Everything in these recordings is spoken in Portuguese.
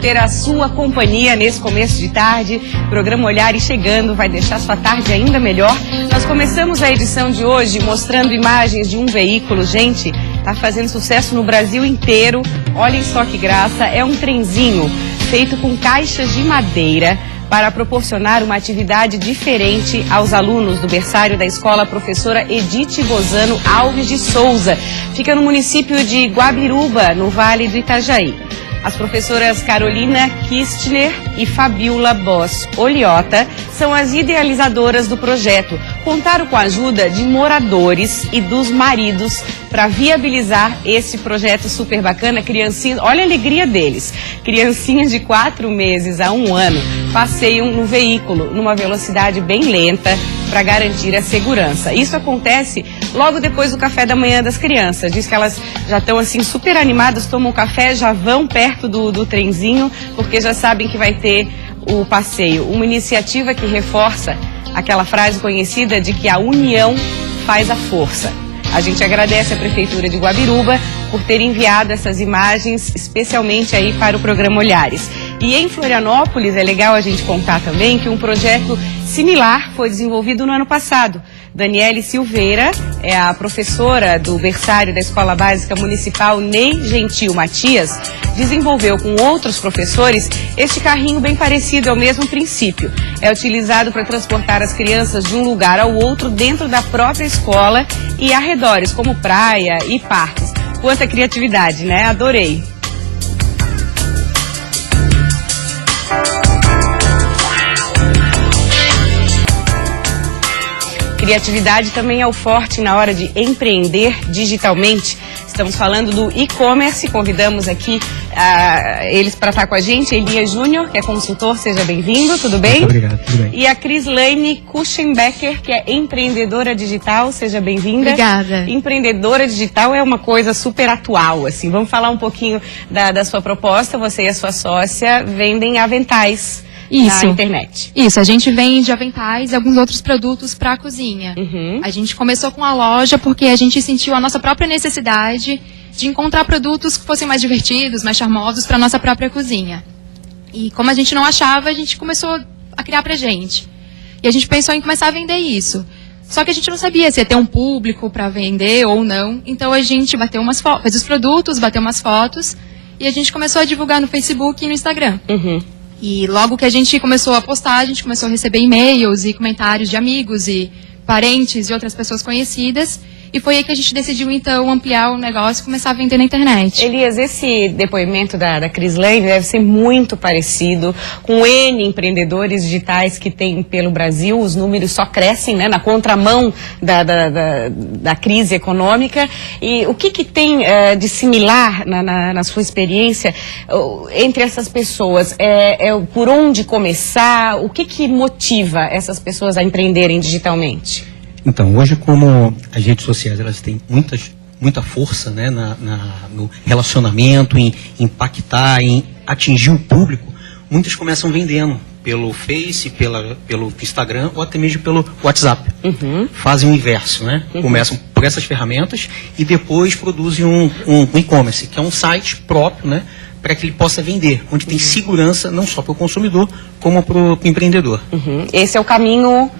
ter a sua companhia nesse começo de tarde. Programa Olhares chegando, vai deixar sua tarde ainda melhor. Nós começamos a edição de hoje mostrando imagens de um veículo. Gente, tá fazendo sucesso no Brasil inteiro. Olhem só que graça, é um trenzinho feito com caixas de madeira para proporcionar uma atividade diferente aos alunos do berçário da escola Professora Edith Bozano Alves de Souza. Fica no município de Guabiruba, no Vale do Itajaí. As professoras Carolina Kistner e Fabiola Boss Oliota são as idealizadoras do projeto. Contaram com a ajuda de moradores e dos maridos para viabilizar esse projeto super bacana. Criancinhas, olha a alegria deles. Criancinhas de 4 meses a 1 ano passeiam no veículo numa velocidade bem lenta para garantir a segurança. Isso acontece logo depois do café da manhã das crianças. Diz que elas já estão assim super animadas, tomam café, já vão perto do trenzinho, porque já sabem que vai ter o passeio. Uma iniciativa que reforça aquela frase conhecida de que a união faz a força. A gente agradece à Prefeitura de Guabiruba por ter enviado essas imagens, especialmente aí para o programa Olhares. E em Florianópolis, é legal a gente contar também que um projeto similar foi desenvolvido no ano passado. Daniele Silveira é a professora do berçário da Escola Básica Municipal Ney Gentil Matias, desenvolveu com outros professores este carrinho bem parecido ao mesmo princípio. É utilizado para transportar as crianças de um lugar ao outro dentro da própria escola e arredores, como praia e parques. Quanta criatividade, né? Adorei. Criatividade também é o forte na hora de empreender digitalmente. Estamos falando do e-commerce, convidamos aqui eles para estar com a gente. Elias Júnior, que é consultor, seja bem-vindo, tudo bem? Muito obrigado, tudo bem. E a Crislaine Kuchenbecker, que é empreendedora digital, seja bem-vinda. Obrigada. Empreendedora digital é uma coisa super atual, assim. Vamos falar um pouquinho da sua proposta. Você e a sua sócia vendem aventais. Isso. Na internet. Isso, a gente vende aventais e alguns outros produtos para a cozinha. A gente começou com a loja porque a gente sentiu a nossa própria necessidade de encontrar produtos que fossem mais divertidos, mais charmosos para a nossa própria cozinha. E como a gente não achava, a gente começou a criar pra gente. E a gente pensou em começar a vender isso. Só que a gente não sabia se ia ter um público para vender ou não. Então a gente bateu umas fotos, fez os produtos, bateu umas fotos e a gente começou a divulgar no Facebook e no Instagram. E logo que a gente começou a postar, a gente começou a receber e-mails e comentários de amigos e parentes e outras pessoas conhecidas. E foi aí que a gente decidiu, então, ampliar o negócio e começar a vender na internet. Elias, esse depoimento da Crislaine deve ser muito parecido com N empreendedores digitais que tem pelo Brasil. Os números só crescem, né, na contramão da crise econômica. E o que tem de similar na sua experiência entre essas pessoas? Por onde começar? O que motiva essas pessoas a empreenderem digitalmente? Então, hoje, como as redes sociais elas têm muita força, né, no relacionamento, em impactar, em atingir o público, muitas começam vendendo pelo Face, pelo Instagram ou até mesmo pelo WhatsApp. Fazem o inverso, né? Começam por essas ferramentas e depois produzem um e-commerce, que é um site próprio, né, para que ele possa vender, onde tem segurança não só para o consumidor, como para o empreendedor. Esse é o caminho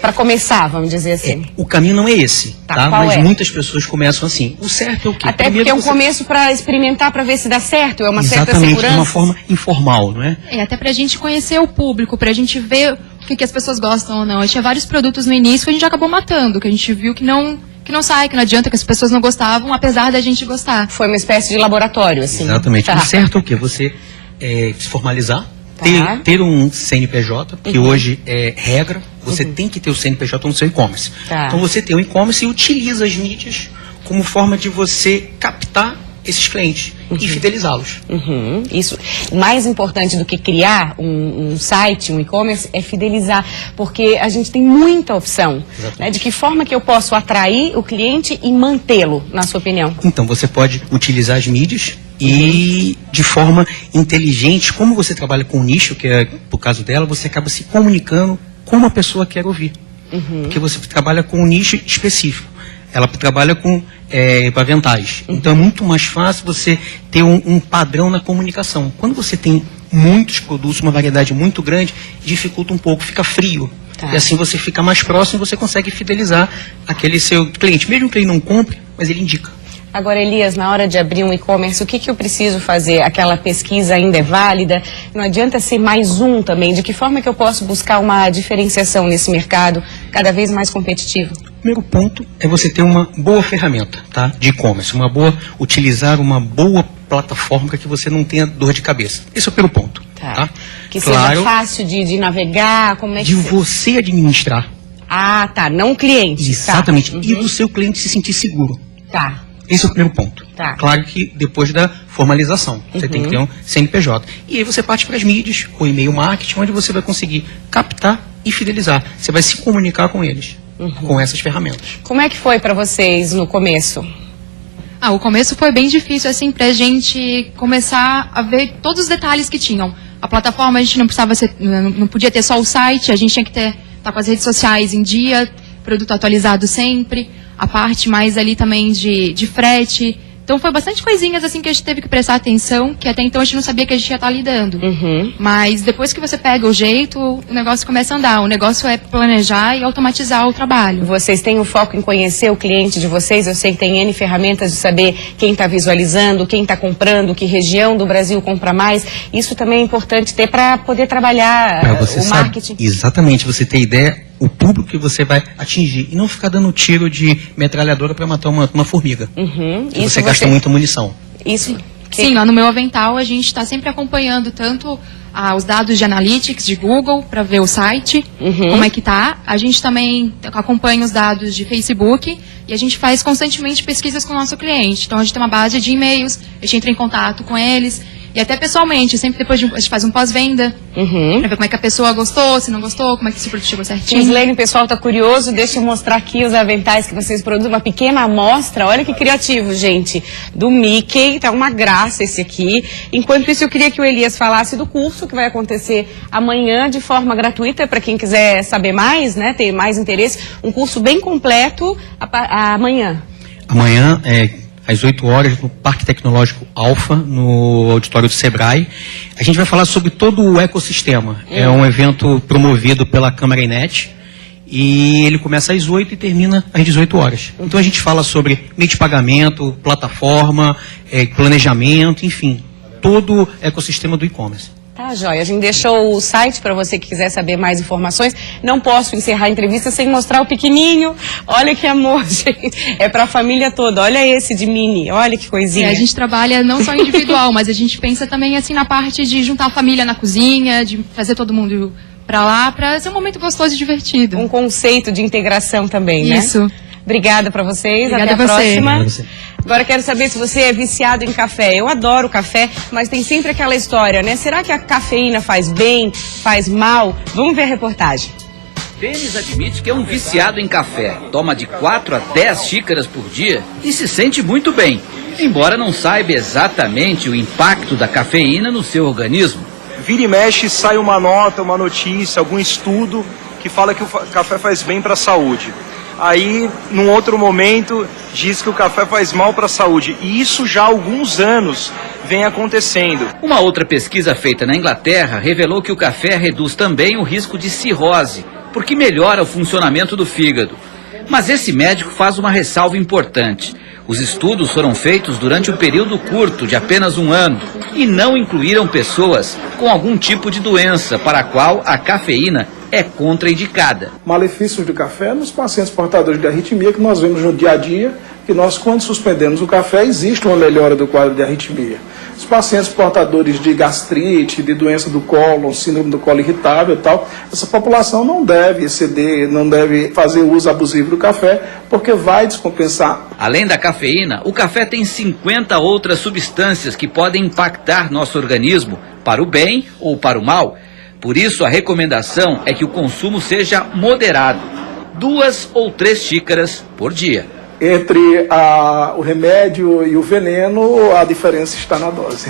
para começar, vamos dizer assim. O caminho não é esse, tá? Mas muitas pessoas começam assim. O certo é o quê? Até porque é um começo para experimentar, para ver se dá certo, é uma certa segurança. segurança. De uma forma informal, não é? Até pra gente conhecer o público, pra gente ver o que as pessoas gostam ou não. A gente tinha vários produtos no início que a gente acabou matando, que a gente viu que não sai, que não adianta, que as pessoas não gostavam, apesar da gente gostar. Foi uma espécie de laboratório, assim. Exatamente. O certo é o quê? Você se formalizar, ter um CNPJ, que hoje é regra, você tem que ter o CNPJ no seu e-commerce. Então você tem o e-commerce e utiliza as mídias como forma de você captar esses clientes e fidelizá-los. Isso, mais importante do que criar um site, um e-commerce, é fidelizar, porque a gente tem muita opção, né? De que forma que eu posso atrair o cliente e mantê-lo, na sua opinião? Então, você pode utilizar as mídias e, de forma inteligente, como você trabalha com o nicho, que é por caso dela, você acaba se comunicando como a pessoa quer ouvir. Porque você trabalha com um nicho específico. ela trabalha com aventais. Então é muito mais fácil você ter um padrão na comunicação. Quando você tem muitos produtos, uma variedade muito grande, dificulta um pouco, fica frio. Tá. E assim você fica mais próximo e você consegue fidelizar aquele seu cliente. Mesmo que ele não compre, mas ele indica. Agora, Elias, na hora de abrir um e-commerce, o que eu preciso fazer? Aquela pesquisa ainda é válida? Não adianta ser mais um também. De que forma que eu posso buscar uma diferenciação nesse mercado cada vez mais competitivo? O primeiro ponto é você ter uma boa ferramenta, tá, de e-commerce, utilizar uma boa plataforma para que você não tenha dor de cabeça. Esse é o primeiro ponto. Tá? Que seja fácil de navegar, como é que... De você administrar. Ah, tá, não o cliente. Exatamente, tá. E do seu cliente se sentir seguro. Tá. Esse é o primeiro ponto. Tá. Claro que depois da formalização, você tem que ter um CNPJ. E aí você parte para as mídias, o e-mail marketing, onde você vai conseguir captar e fidelizar. Você vai se comunicar com eles, com essas ferramentas. Como é que foi para vocês no começo? O começo foi bem difícil, assim, pra gente começar a ver todos os detalhes que tinham. A plataforma, a gente não podia ter só o site, a gente tinha que estar com as redes sociais em dia, produto atualizado sempre, a parte mais ali também de frete. Então foi bastante coisinhas assim que a gente teve que prestar atenção, que até então a gente não sabia que a gente ia estar lidando. Mas depois que você pega o jeito, o negócio começa a andar. O negócio é planejar e automatizar o trabalho. Vocês têm o foco em conhecer o cliente de vocês? Eu sei que tem N ferramentas de saber quem está visualizando, quem está comprando, que região do Brasil compra mais. Isso também é importante ter para poder trabalhar o marketing. Exatamente, você ter ideia o público que você vai atingir e não ficar dando tiro de metralhadora para matar uma formiga. Você gasta muita munição. Isso. Sim, lá no meu avental a gente está sempre acompanhando tanto os dados de analytics de Google para ver o site, como é que tá. A gente também acompanha os dados de Facebook e a gente faz constantemente pesquisas com o nosso cliente. Então a gente tem uma base de e-mails, a gente entra em contato com eles. E até pessoalmente, sempre depois a gente faz um pós-venda, pra ver como é que a pessoa gostou, se não gostou, como é que esse produto chegou certinho. Gislene, o pessoal tá curioso, deixa eu mostrar aqui os aventais que vocês produzem, uma pequena amostra, olha que criativo, gente, do Mickey, tá uma graça esse aqui. Enquanto isso, eu queria que o Elias falasse do curso que vai acontecer amanhã de forma gratuita, para quem quiser saber mais, né, ter mais interesse, um curso bem completo amanhã. Amanhã às 8 horas, no Parque Tecnológico Alfa, no auditório do Sebrae. A gente vai falar sobre todo o ecossistema. É um evento promovido pela Câmara Inet e ele começa às 8 e termina às 18 horas. Então a gente fala sobre meio de pagamento, plataforma, planejamento, enfim, todo o ecossistema do e-commerce. Tá, joia. A gente deixou o site para você que quiser saber mais informações. Não posso encerrar a entrevista sem mostrar o pequenininho. Olha que amor, gente. É para a família toda. Olha esse de mini. Olha que coisinha. A gente trabalha não só individual, mas a gente pensa também assim na parte de juntar a família na cozinha, de fazer todo mundo para lá, para ser um momento gostoso e divertido. Um conceito de integração também, né? Isso. Obrigada para vocês. Obrigada até a próxima. Obrigada a você. Agora quero saber se você é viciado em café. Eu adoro café, mas tem sempre aquela história, né? Será que a cafeína faz bem, faz mal? Vamos ver a reportagem. Denis admite que é um viciado em café. Toma de 4 a 10 xícaras por dia e se sente muito bem, embora não saiba exatamente o impacto da cafeína no seu organismo. Vira e mexe, sai uma nota, uma notícia, algum estudo que fala que o café faz bem para a saúde. Aí, num outro momento, diz que o café faz mal para a saúde. E isso já há alguns anos vem acontecendo. Uma outra pesquisa feita na Inglaterra revelou que o café reduz também o risco de cirrose, porque melhora o funcionamento do fígado. Mas esse médico faz uma ressalva importante. Os estudos foram feitos durante um período curto, de apenas 1 ano, e não incluíram pessoas com algum tipo de doença para a qual a cafeína é contraindicada. Malefícios do café nos pacientes portadores de arritmia que nós vemos no dia a dia, que nós, quando suspendemos o café, existe uma melhora do quadro de arritmia. Os pacientes portadores de gastrite, de doença do cólon, síndrome do colo irritável e tal, essa população não deve exceder, não deve fazer uso abusivo do café, porque vai descompensar. Além da cafeína, o café tem 50 outras substâncias que podem impactar nosso organismo, para o bem ou para o mal. Por isso, a recomendação é que o consumo seja moderado, 2 ou 3 xícaras por dia. Entre o remédio e o veneno, a diferença está na dose.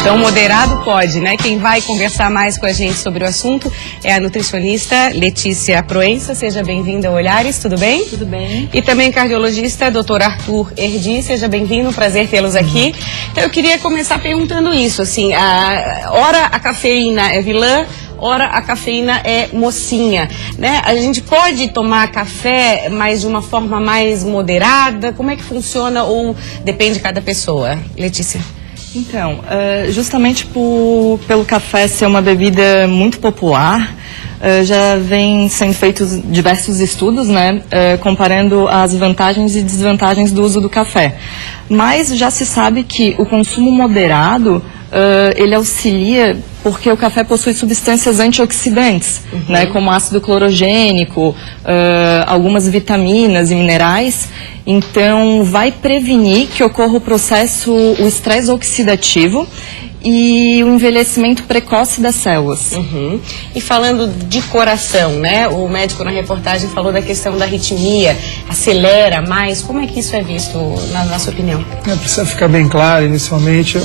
Então, moderado pode, né? Quem vai conversar mais com a gente sobre o assunto é a nutricionista Letícia Proença. Seja bem-vinda ao Olhares, tudo bem? Tudo bem. E também cardiologista, Dr. Arthur Erdi. Seja bem-vindo, prazer tê-los aqui. Então, eu queria começar perguntando isso, assim, ora a cafeína é vilã, ora a cafeína é mocinha, né? A gente pode tomar café, mas de uma forma mais moderada? Como é que funciona ou depende de cada pessoa? Letícia. Então, justamente pelo café ser uma bebida muito popular, já vem sendo feitos diversos estudos, né, comparando as vantagens e desvantagens do uso do café. Mas já se sabe que o consumo moderado, ele auxilia porque o café possui substâncias antioxidantes, né, como ácido clorogênico, algumas vitaminas e minerais. Então, vai prevenir que ocorra o estresse oxidativo e o envelhecimento precoce das células. E falando de coração, né? O médico na reportagem falou da questão da arritmia, acelera mais. Como é que isso é visto, na sua opinião? Precisa ficar bem claro, inicialmente,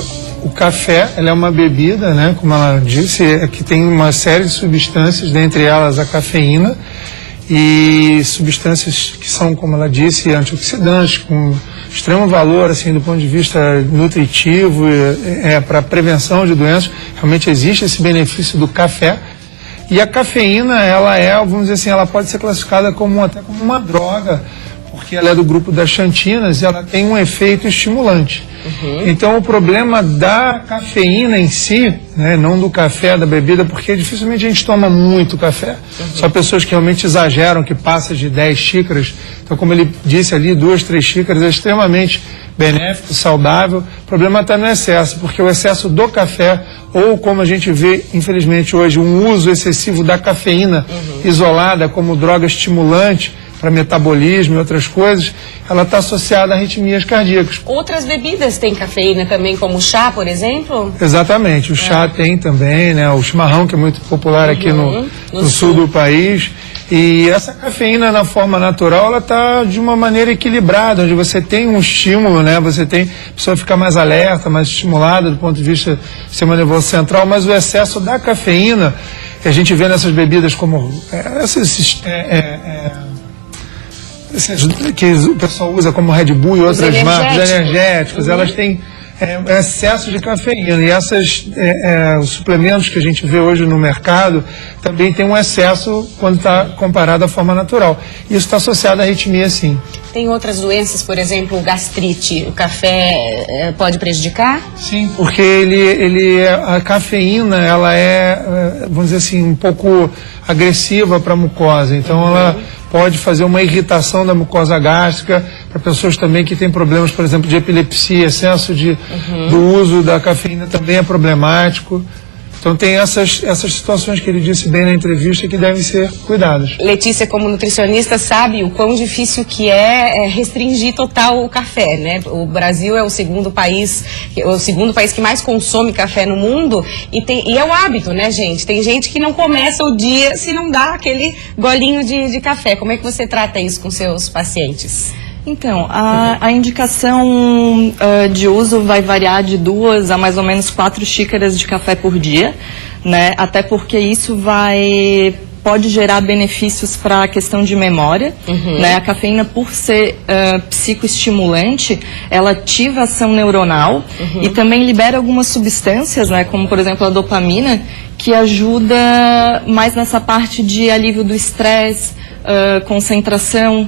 o café, ela é uma bebida, né? Como ela disse, que tem uma série de substâncias, dentre elas a cafeína, e substâncias que são, como ela disse, antioxidantes, com extremo valor, assim, do ponto de vista nutritivo, para prevenção de doenças. Realmente existe esse benefício do café. E a cafeína, ela vamos dizer assim, ela pode ser classificada até como uma droga, porque ela é do grupo das xantinas e ela tem um efeito estimulante. Então, o problema da cafeína em si, né, não do café, da bebida, porque dificilmente a gente toma muito café. Só pessoas que realmente exageram, que passa de 10 xícaras. Então, como ele disse ali, 2, 3 xícaras é extremamente benéfico, saudável. O problema está no excesso, porque o excesso do café, ou como a gente vê, infelizmente, hoje, um uso excessivo da cafeína isolada como droga estimulante, para metabolismo e outras coisas, ela está associada a arritmias cardíacas. Outras bebidas têm cafeína também, como o chá, por exemplo? Exatamente, o chá tem também, né? O chimarrão, que é muito popular aqui no sul do país. E essa cafeína, na forma natural, ela está de uma maneira equilibrada, onde você tem um estímulo, né? Você tem a pessoa ficar mais alerta, mais estimulada do ponto de vista do sistema nervoso central, mas o excesso da cafeína, que a gente vê nessas bebidas como que o pessoal usa como Red Bull e outras marcas energéticos, elas têm excesso de cafeína. E os suplementos que a gente vê hoje no mercado também tem um excesso quando está comparado à forma natural. Isso está associado à arritmia, sim. Tem outras doenças, por exemplo, gastrite. O café pode prejudicar? Sim, porque a cafeína, ela vamos dizer assim, um pouco agressiva para a mucosa. Então, ela pode fazer uma irritação da mucosa gástrica para pessoas também que têm problemas, por exemplo, de epilepsia, excesso do uso da cafeína também é problemático. Então tem essas situações que ele disse bem na entrevista que devem ser cuidadas. Letícia, como nutricionista, sabe o quão difícil que é restringir total o café, né? O Brasil é o segundo país que mais consome café no mundo e é o hábito, né, gente? Tem gente que não começa o dia se não dá aquele golinho de café. Como é que você trata isso com seus pacientes? Então, a indicação de uso vai variar de 2 a mais ou menos 4 xícaras de café por dia, né? Até porque isso pode gerar benefícios para a questão de memória, né? A cafeína, por ser psicoestimulante, ela ativa a ação neuronal e também libera algumas substâncias, né? Como, por exemplo, a dopamina, que ajuda mais nessa parte de alívio do estresse, concentração.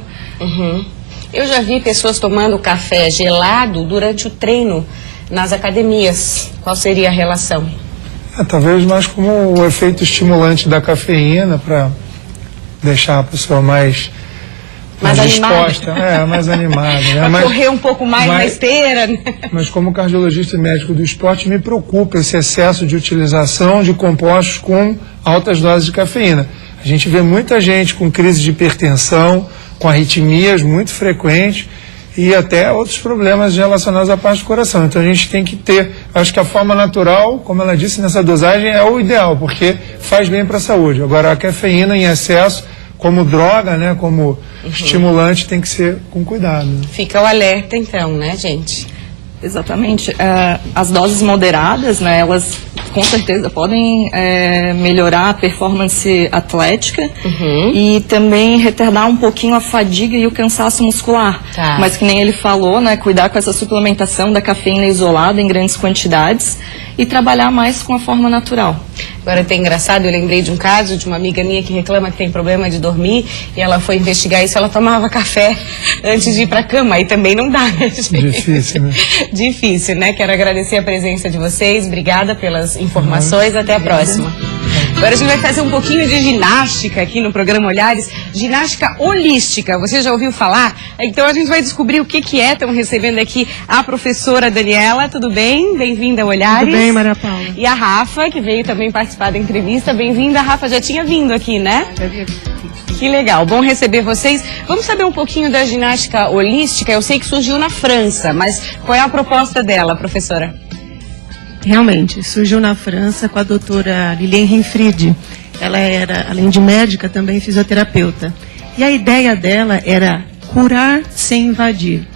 Eu já vi pessoas tomando café gelado durante o treino nas academias. Qual seria a relação? Talvez mais como o efeito estimulante da cafeína para deixar a pessoa mais disposta, mais animada. Né? Para correr um pouco mais na esteira. Né? Mas como cardiologista e médico do esporte, me preocupa esse excesso de utilização de compostos com altas doses de cafeína. A gente vê muita gente com crise de hipertensão, com arritmias muito frequentes e até outros problemas relacionados à parte do coração. Então a gente tem que ter, acho que a forma natural, como ela disse, nessa dosagem é o ideal, porque faz bem para a saúde. Agora a cafeína em excesso, como droga, né, como estimulante, tem que ser com cuidado. Fica o alerta então, né, gente? Exatamente. As doses moderadas, né, elas com certeza podem melhorar a performance atlética e também retardar um pouquinho a fadiga e o cansaço muscular. Tá. Mas que nem ele falou, né, cuidar com essa suplementação da cafeína isolada em grandes quantidades e trabalhar mais com a forma natural. Agora, até engraçado, eu lembrei de um caso de uma amiga minha que reclama que tem problema de dormir e ela foi investigar isso, ela tomava café antes de ir pra cama, aí também não dá, né, gente? Difícil, né? Difícil, né? Quero agradecer a presença de vocês, obrigada pelas informações, até a próxima. Agora a gente vai fazer um pouquinho de ginástica aqui no programa Olhares, ginástica holística, você já ouviu falar? Então a gente vai descobrir o que é. Estamos recebendo aqui a professora Daniela, tudo bem? Bem-vinda ao Olhares. Tudo bem, Maria Paula. E a Rafa, que veio também participar da entrevista, bem-vinda. A Rafa já tinha vindo aqui, né? Que legal, bom receber vocês. Vamos saber um pouquinho da ginástica holística, eu sei que surgiu na França, mas qual é a proposta dela, professora? Realmente, surgiu na França com a doutora Liliane Renfried. Ela era, além de médica, também fisioterapeuta. E a ideia dela era curar sem invadir.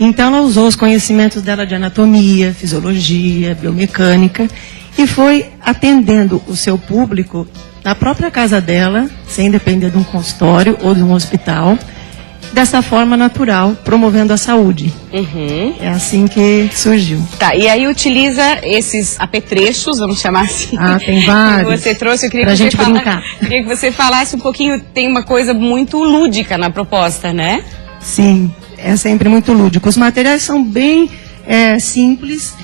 Então ela usou os conhecimentos dela de anatomia, fisiologia, biomecânica e foi atendendo o seu público na própria casa dela, sem depender de um consultório ou de um hospital, dessa forma natural, promovendo a saúde. É assim que surgiu. Tá, e aí utiliza esses apetrechos, vamos chamar assim. Ah, tem vários. Que você trouxe, eu queria Pra que gente você brincar. Queria que você falasse um pouquinho, tem uma coisa muito lúdica na proposta, né? Sim, é sempre muito lúdico. Os materiais são bem simples,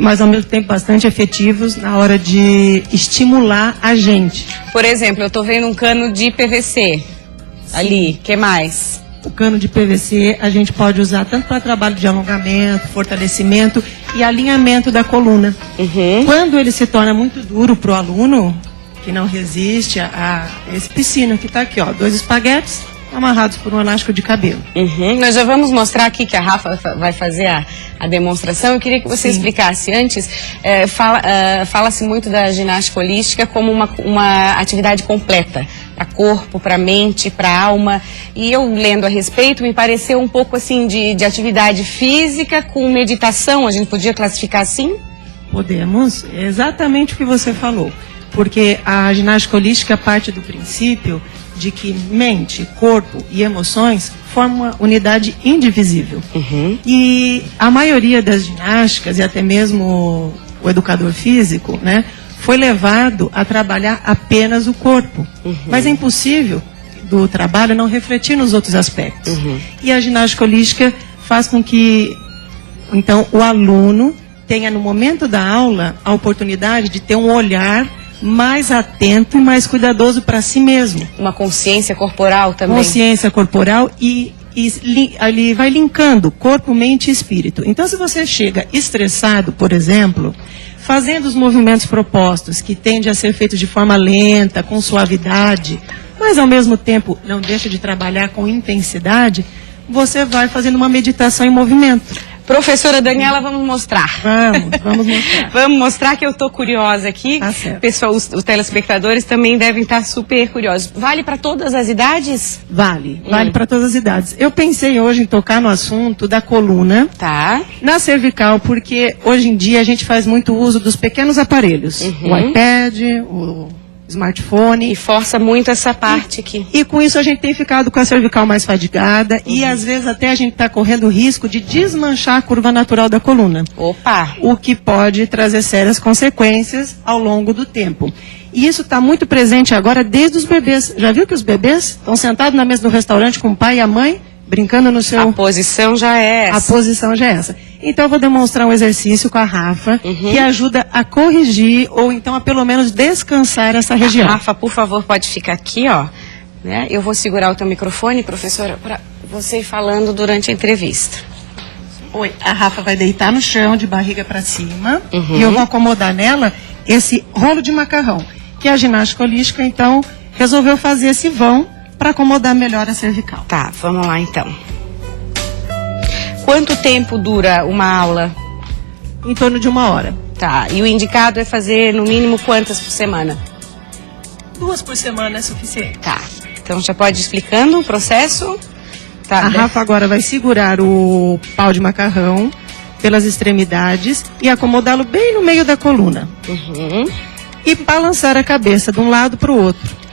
mas ao mesmo tempo bastante efetivos na hora de estimular a gente. Por exemplo, eu tô vendo um cano de PVC ali, que mais? O cano de PVC a gente pode usar tanto para trabalho de alongamento, fortalecimento e alinhamento da coluna. Quando ele se torna muito duro para o aluno, que não resiste a esse piscina que está aqui, ó, 2 espaguetes amarrados por um elástico de cabelo. Nós já vamos mostrar aqui que a Rafa vai fazer a demonstração. Eu queria que você explicasse antes. Fala-se muito da ginástica holística como uma atividade completa para corpo, para mente, para alma. E eu lendo a respeito me pareceu um pouco assim de atividade física com meditação. A gente podia classificar assim? Podemos, é exatamente o que você falou. Porque a ginástica holística parte do princípio de que mente, corpo e emoções formam uma unidade indivisível. E a maioria das ginásticas, e até mesmo o educador físico, né, foi levado a trabalhar apenas o corpo. Mas é impossível do trabalho não refletir nos outros aspectos. E a ginástica holística faz com que, então, o aluno tenha no momento da aula a oportunidade de ter um olhar mais atento e mais cuidadoso para si mesmo. Uma consciência corporal também. Consciência corporal e ele vai linkando corpo, mente e espírito. Então, se você chega estressado, por exemplo, fazendo os movimentos propostos, que tende a ser feito de forma lenta, com suavidade, mas ao mesmo tempo não deixa de trabalhar com intensidade, você vai fazendo uma meditação em movimento. Professora Daniela, vamos mostrar. Vamos mostrar. Vamos mostrar que eu estou curiosa aqui. Tá certo. Pessoal, os telespectadores também devem estar super curiosos. Vale para todas as idades? Vale para todas as idades. Eu pensei hoje em tocar no assunto da coluna, Tá. na cervical, porque hoje em dia a gente faz muito uso dos pequenos aparelhos. O iPad, o smartphone. E força muito essa parte aqui. E com isso a gente tem ficado com a cervical mais fadigada e às vezes até a gente está correndo o risco de desmanchar a curva natural da coluna. Opa! O que pode trazer sérias consequências ao longo do tempo. E isso está muito presente agora desde os bebês. Já viu que os bebês estão sentados na mesa do restaurante com o pai e a mãe, brincando no seu... A posição já é essa. A posição já é essa. Então eu vou demonstrar um exercício com a Rafa que ajuda a corrigir ou então a pelo menos descansar essa região. Rafa, por favor, pode ficar aqui, ó. Né? Eu vou segurar o teu microfone, professora, para você ir falando durante a entrevista. Oi, a Rafa vai deitar no chão de barriga para cima e eu vou acomodar nela esse rolo de macarrão, que a ginástica holística então resolveu fazer esse vão para acomodar melhor a cervical. Tá, vamos lá então. Quanto tempo dura uma aula? Em torno de 1 hora. Tá, e o indicado é fazer no mínimo quantas por semana? 2 por semana é suficiente. Tá, então já pode ir explicando o processo? Tá, A Rafa agora vai segurar o pau de macarrão pelas extremidades e acomodá-lo bem no meio da coluna. E balançar a cabeça de um lado para o outro.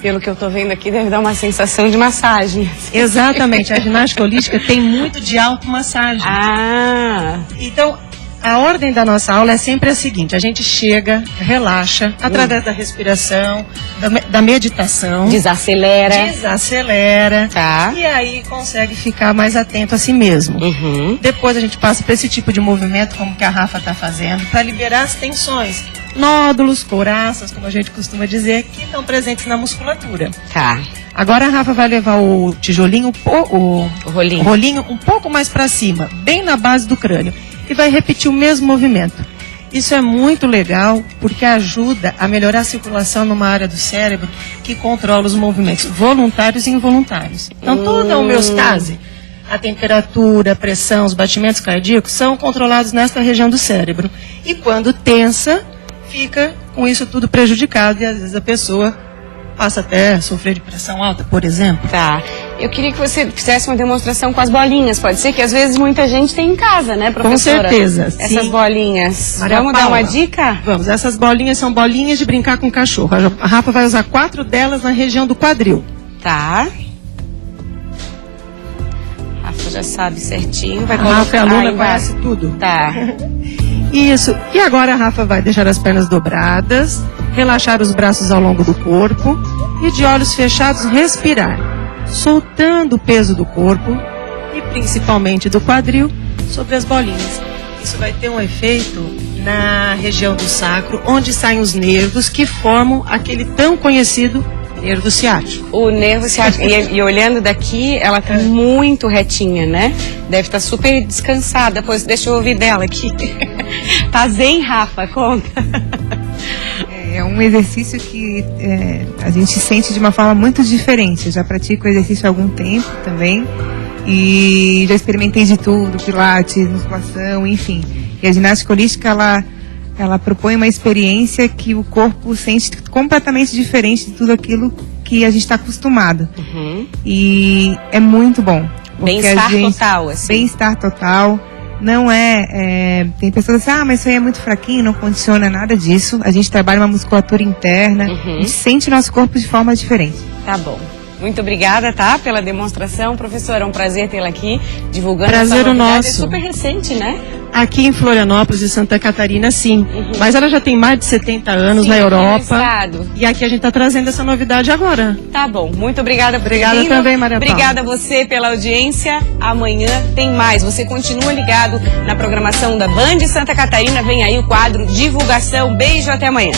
Pelo que eu tô vendo aqui, deve dar uma sensação de massagem. Exatamente, a ginástica holística tem muito de automassagem. Então, a ordem da nossa aula é sempre a seguinte: a gente chega, relaxa, através da respiração, da meditação. Desacelera. Tá. E aí consegue ficar mais atento a si mesmo. Depois a gente passa para esse tipo de movimento, como que a Rafa está fazendo, para liberar as tensões. Nódulos, couraças, como a gente costuma dizer, que estão presentes na musculatura. Tá. Agora a Rafa vai levar o tijolinho, o rolinho um pouco mais para cima, bem na base do crânio. E vai repetir o mesmo movimento. Isso é muito legal porque ajuda a melhorar a circulação numa área do cérebro que controla os movimentos voluntários e involuntários. Então toda a homeostase, a temperatura, a pressão, os batimentos cardíacos são controlados nesta região do cérebro. E quando tensa, fica com isso tudo prejudicado e às vezes a pessoa passa até a sofrer de pressão alta, por exemplo. Tá. Eu queria que você fizesse uma demonstração com as bolinhas. Pode ser que às vezes muita gente tem em casa, né, professora? Com certeza, Essas sim. bolinhas. Maria Vamos dar Paula, uma dica? Vamos, essas bolinhas são bolinhas de brincar com cachorro. A Rafa vai usar 4 delas na região do quadril. Tá. A Rafa já sabe certinho. Vai A Rafa é aluna, embaixo. conhece tudo. Tá. Isso. E agora a Rafa vai deixar as pernas dobradas, relaxar os braços ao longo do corpo e de olhos fechados respirar, soltando o peso do corpo e principalmente do quadril sobre as bolinhas. Isso vai ter um efeito na região do sacro, onde saem os nervos que formam aquele tão conhecido nervo ciático. O nervo ciático. E olhando daqui, ela tá muito retinha, né? Deve estar super descansada. Pois deixa eu ouvir dela aqui. Tá zen, Rafa? Conta. É um exercício que a gente sente de uma forma muito diferente. Eu já pratico o exercício há algum tempo também. E já experimentei de tudo, pilates, musculação, enfim. E a ginástica holística, ela propõe uma experiência que o corpo sente completamente diferente de tudo aquilo que a gente está acostumado. E é muito bom. Bem-estar total, assim. Bem-estar total. Não tem pessoas que dizem, mas isso aí é muito fraquinho, não condiciona nada disso. A gente trabalha uma musculatura interna, a gente sente nosso corpo de forma diferente. Tá bom. Muito obrigada, tá, pela demonstração. Professora, é um prazer tê-la aqui, divulgando Prazer essa novidade. nosso. É super recente, né? Aqui em Florianópolis e Santa Catarina, sim. Mas ela já tem mais de 70 anos na Europa. E aqui a gente está trazendo essa novidade agora. Tá bom. Muito obrigada por ter Obrigada vindo. também, Maria Paula. Obrigada a você pela audiência. Amanhã tem mais. Você continua ligado na programação da Band Santa Catarina. Vem aí o quadro Divulgação. Beijo, até amanhã.